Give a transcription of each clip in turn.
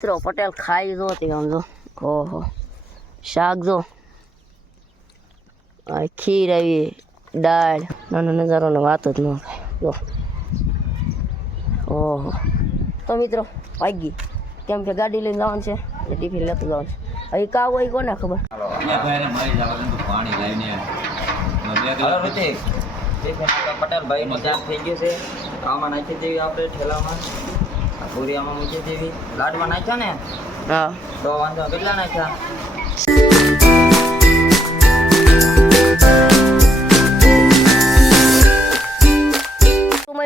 મિત્રો પટેલ ખાઈ જો તે આમ જો ઓહો શાક જો ખીર આવી દાળ નાનો નજારો ને વાત જ ન થાય જો ઓહો તો મિત્રો વાગી કેમ કે ગાડી લઈને જવાનું છે એટલે ટિફિન લેતું જવાનું છે હવે કા હોય કોને ખબર પટેલ ભાઈ નું ચાર થઈ ગયું છે આમાં નાખી દેવી આપણે ઠેલામાં પૂરિયામાં મૂકી દેવી લાડવા નાખ્યા ને હા તો વાંધો કેટલા નાખ્યા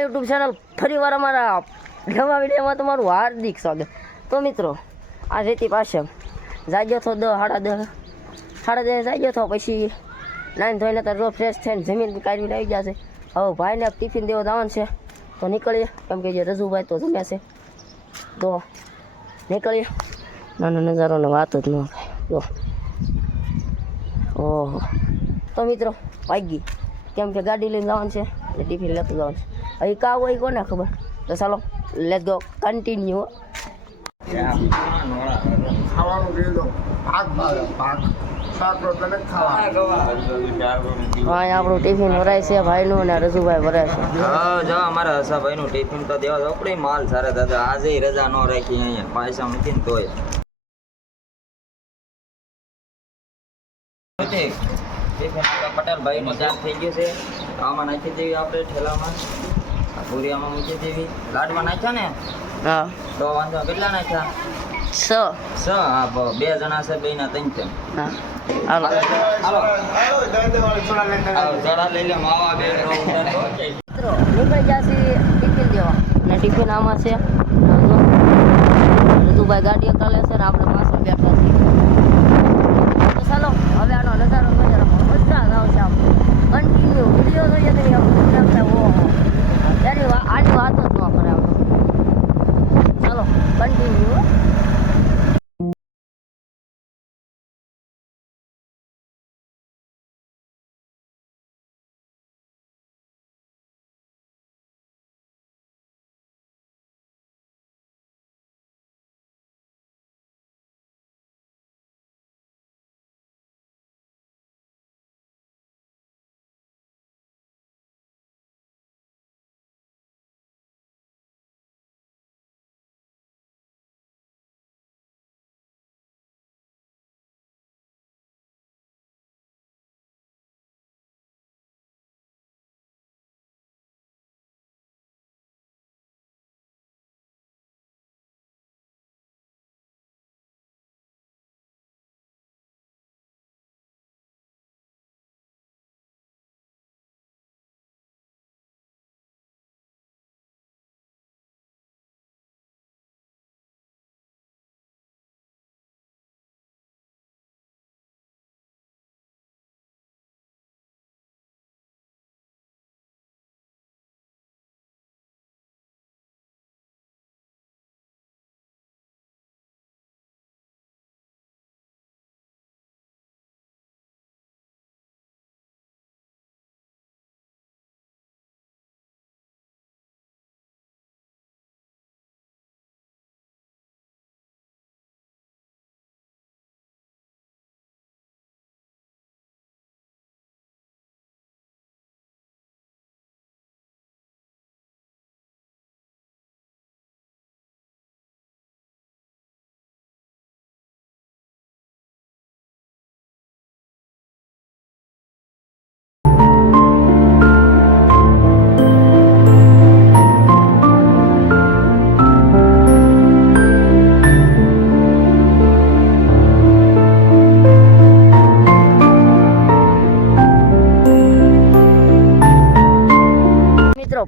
યુટ્યુબ ચેનલ ફરી વાર અમારા નવા વિડીયોમાં તમારું હાર્દિક સ્વાગત. તો મિત્રો આ રેતી પાસે જાગ્યો તો 10 સાડા 10 જાગ્યો તો પછી નાઈન ધોઈને તો રોજ ફ્રેશ થઈને જમીન કાઢીને આવી જશે. હવે ભાઈને ટિફિન દેવા જવાનું છે તો નીકળીએ કેમ કે જે રજુભાઈ તો જમ્યા છે તો નીકળીએ. નાનો નજારોને વાત જ ન થાય જો ઓહો તો મિત્રો વાગી કેમ કે ગાડી લઈને જવાનું છે એટલે ટિફિન લેતું જવાનું છે હવે કા હોય કોને ખબર તો ચાલો લેટ્સ ગો કન્ટિન્યુ. આપણું ટિફિન ભરાય છે ભાઈનું અને રજુભાઈ ભરાય છે. જો અમારા હસાભાઈ નું ટિફિન તો દેવા ચોપડે માલ સારા દાદા આજે રજા ન રાખી અહીંયા પૈસા મૂકીને તોય પટેલ ભાઈ નું ચાર થઈ ગયું છે આમાં નાખી દેવી આપણે ઠેલામાં પૂરિયામાં મૂકી દેવી લાડવા નાખ્યા ને હા તો વાંધો કેટલા નાખ્યા 6 હા બે જણા છે બે ના 3 છે હા હાલો જરા લઈ લે માવા બે મિત્રો નીકળી જશે ટિફિન દેવા અને ટિફિન આમાં છે રજુભાઈ ગાડી કાલે છે ને આપણે પાછળ બેઠા છીએ. તો ચાલો હવે આનો નજારો મજા આવશે આમ કન્ટિન્યુ વિડીયો જોઈએ તો આપણે ઓહો ત્યારે આની વાત જ ન કરે આમ. ચાલો કન્ટિન્યુ.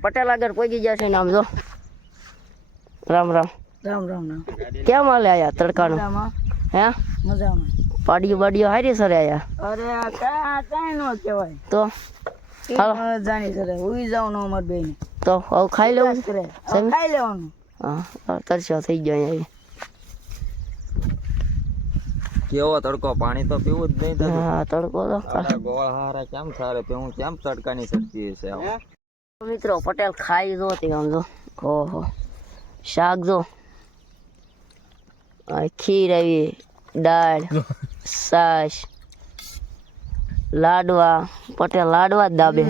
પટેલ આગળ પહોંચી ગયા છે ને આમ જો રામ રામ રામ રામ કેમ હાલે આયા તડકાનું હે મજામાં બાડીઓ હારી સરે આયા અરે કાંઈ નો કહેવાય તો હાલો જાણી સરે ઉઈ જાવ નો અમાર બેન તો હવે ખાઈ લેવું ખાઈ લેવાનું હા તરસ્યો થઈ ગયો અહીંયા કેવો તડકો પાણી તો પીવું જ નહીં થતું. હા તડકો તો ગોળ હારા કેમ સારે પીવું કેમ તડકાની શક્તિ છે મિત્રો પટેલ ખાઈ જો તે આમ જો ઓહો શાક જો આ ખીર આવી, દાળ, છાશ, લાડવા. પટેલ લાડવા જ દાબે.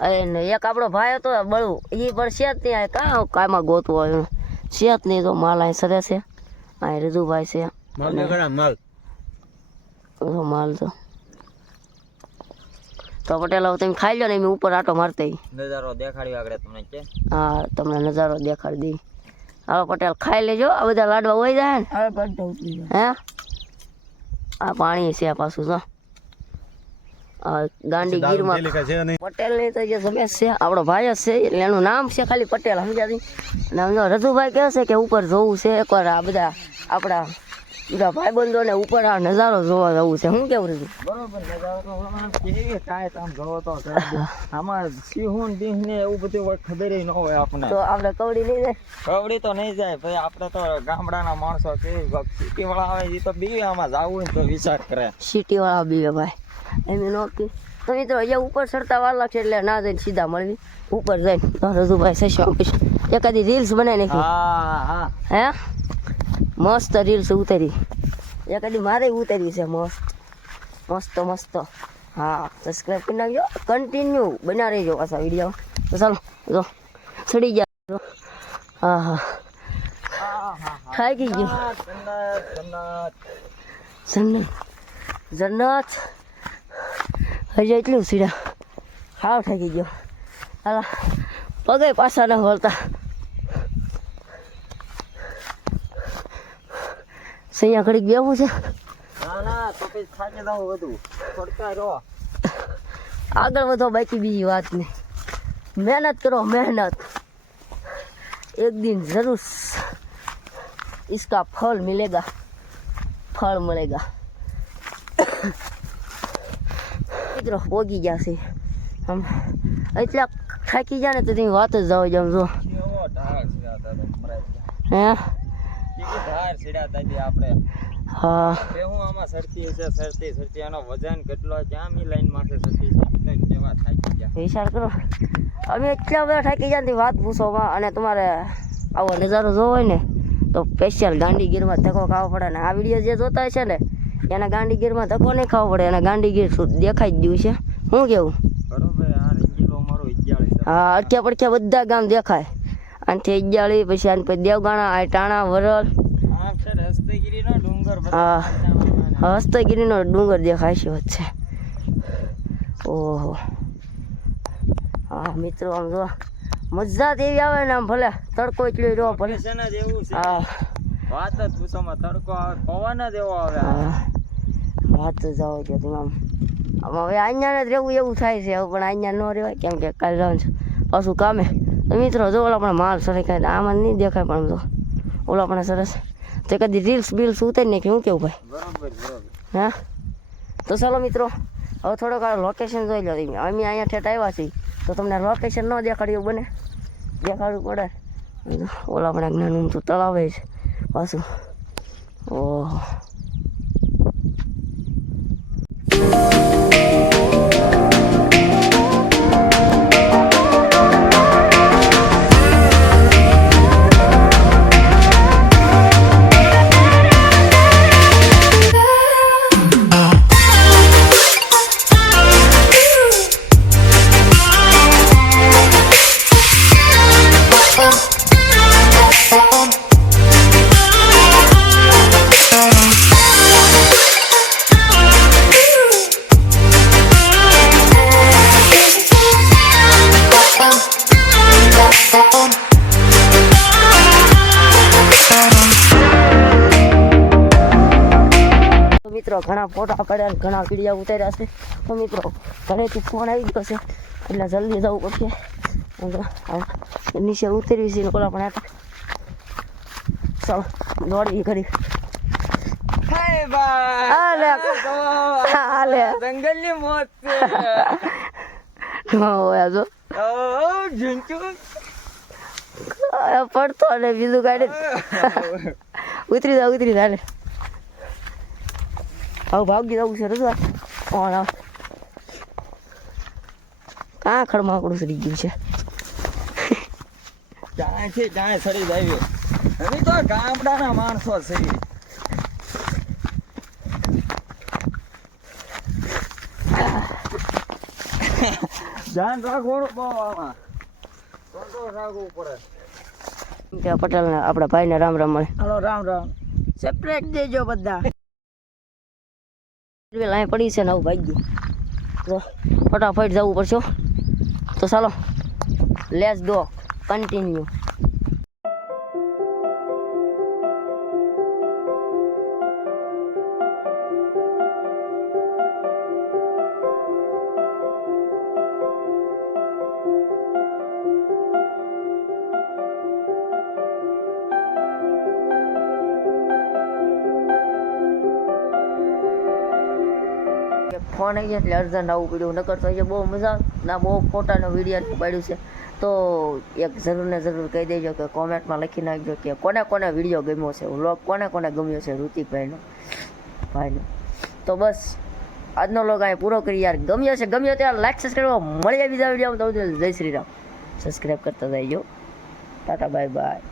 અને એક આપણો ભાઈ હતો બળુ, એ પણ છે જ નહીં. કાં કાંઈમાં ગોતવો હોય છે જ નહીં. તો માલ અહીં સરે છે. અહીં રજુભાઈ છે. માલ તો પટેલ હવે તમે ખાઈ લો ને, એમ ઉપર આટો મારતા નજારો દેખાડ્યો આગળ તમને કે. હા, તમને નજારો દેખાડી દઈ. હવે પટેલ ખાઈ લેજો. આ બધા લાડવા હોય જાય ને. હવે પડતો ઉતરી જાવ. હે આ પાણી છે પાછું. તો આ ગાંડી ગીરમાં પટેલ ની તો જે જમે છે આપણો ભાઈ જ છે, એટલે એનું નામ છે ખાલી પટેલ, સમજાતી. અને સમજો રજુભાઈ કહે છે કે ઉપર જોવું છે એકવાર. આ બધા આપણા બધા ભાઈબંધોને ઉપર આ નજારો જોવા જવું છે. શું કેવું રજુ? બરોબર, નજારો તો કેવી કાંઈ આમ જોવો તો આમાં સિંહું દિહ ને એવું બધું હોય ખબર ન હોય આપણને. તો આપણે કવડી લઈ જાય. કવડી તો નહીં જાય ભાઈ, આપણે તો ગામડાના માણસો કેવી સિટી વાળા આવે એ તો બી આમાં જવું હોય તો વિચાર કરે. સિટી વાળા બીવે ભાઈ એમ નોકી. તો મિત્રો અહીંયા ઉપર ચડતા વાર લાગશે એટલે ના જઈને સીધા મળવી. ઉપર જઈને તો રજુભાઈ સસ્યો પછી એકાદી રીલ્સ બનાવી નાખી. હા હા હે મસ્ત રીલ્સ ઉતારી. એકાદી મારે ઉતારી છે મસ્ત મસ્ત મસ્ત. હા, સબસ્ક્રાઈબ કરી નાખજો. કન્ટિન્યુ બના રહેજો પાછા વિડીયો. તો ચાલો જો ચડી ગયા. હા હા થાકી ગયો. જન્નત જન્નત હજી એટલું સીડા. હાવ થાકી ગયો. હાલા પગે પાછા ન વળતા. સૈયા ઘડીક બેવું છે. ના ના તો પછી થાકી દઉં બધું પડતા રહો. આગળ વધો, બાકી બીજી વાત નહીં. મહેનત કરો મહેનત. એક દિન જરૂર इसका फल मिलेगा, फल મળેગા. મિત્રો પોગી ગયા છે આમ. એટલા થાકી ગયા ને તો તમે વાત જ જાઓ જામ. જો કેવો ઢાળ સીડા હતા મરાય હે કેવી ઢાળ સીડા હતા આપણે. હા બે હું આમાં સરતી છે, સરતી એનો વજન કેટલો ક્યાં મી લાઈન માં છે સરતી છે કેવા થાકી ગયા. વિચાર કરો, અમે એટલા બધા થાકી ગયા ને વાત પૂછોમાં. અને તમારે આવો નજારો જોવો હોય ને તો સ્પેશિયલ ગાંધીગીરમાં ધક્કો ખાવો પડે. ને આ વિડીયો જે જોતા છે ને એના ગાંધીગીરમાં ધક્કો નહીં ખાવો પડે. એના ગાંધીગીર દેખાઈ જ ગયું છે. શું કેવું? બરોબર. આ રંગીલો મારો ઇજાળી. હા, અટક્યા પડક્યા બધા ગામ દેખાય. આનથી ઇજાળી, પછી આને પછી દેવગાણા, આ ટાણા, વરલ. આ છે હસ્તગીરીનો ડુંગર. હા, હસ્તગીરીનો ડુંગર દેખાય છે વચ્ચે. ઓહો હા મિત્રો, આમ જો મજા એવી આવે ને. આમ ભલે તડકો એટલો રહ્યો ભલે છે ને જેવું છે. હા વાત જ પૂછોમાં તડકો આવે, પવન જ એવો આવે. હા વાત જ જાઓ છો તમે. આમ હવે અહીંયા જ રહેવું એવું થાય છે. હવે પણ અહીંયા ન રહેવાય કેમ કે કાલે જવાનું છે પાછું કામે. તો મિત્રો જો ઓલા પણ માલ સરસ કાંઈ આમાં નહીં દેખાય પણ જો ઓલા પણ સરસ. તો કદી રીલ્સ બીલ્સ ઉતારી નાખી. શું કેવું ભાઈ? બરોબર બરોબર. હા તો ચાલો મિત્રો, હવે થોડોક લોકેશન જોઈ લો. તમે અમે અહીંયા ઠેઠ આવ્યા છીએ તો તમને લોકેશન ન દેખાડ્યું બને, દેખાડવું પડે. ઓલા પણ જ્ઞાન ઊંચું તળાવે છે પાછું. ઓહો મિત્રો, ઘણા ફોટા પડ્યા, ઘણા વિડીયો ઉતાર્યા છે. તો મિત્રો ઘરેથી ફોન આવી ગયો છે એટલે જલ્દી જવું પડશે. નીચે ઉતરવી છે ઓલા પણ ચાલો દોડી કરી. હાય ભાઈ, હાલે હાલે જંગલની મોત છે. હોય જો ઓ ઝુંચુ પડતો ને બીજું કાઢે. ઉતરી જા હાલે. હવે ભાગી જવું છે રજૂઆત. કોણ આવે કાં ખડમાકડું સડી ગયું છે. જાય છે, જાય સડી જાય. અમે તો ગામડાના માણસો છીએ. ધ્યાન રાખવાનું બહુ આમાં. તો રાખવું પડે. ત્યાં પટેલને આપણા ભાઈને રામ રામ મળે. હાલો રામ રામ. સેપરેટ દેજો બધા. લાઈ પડી છે ને આવું ભાગ્યું તો ફટાફટ જવું પડશે હો. તો ચાલો લેટ્સ ગો કન્ટિન્યુ. ફોન આવી જાય એટલે અર્જન્ટ આવવું પડ્યું, નકર તો અહીંયા બહુ મજા ના બહુ ફોટાનો વિડીયો પાડ્યું છે. તો એક જરૂર ને જરૂર કહી દેજો કે કોમેન્ટમાં લખી નાખજો કે કોને કોને વિડીયો ગમ્યો છે, વ્લોગ કોને કોને ગમ્યો છે ઋતિકભાઈનો. તો બસ આજનો વ્લોગ અહીં પૂરો કરી. યાર ગમ્યો છે ગમ્યો ત્યારે લાઈક સબસ્ક્રાઈબ મળીએ બીજા વિડીયોમાં. તો જય શ્રી રામ. સબસ્ક્રાઈબ કરતા જઈજો. Tata bye bye.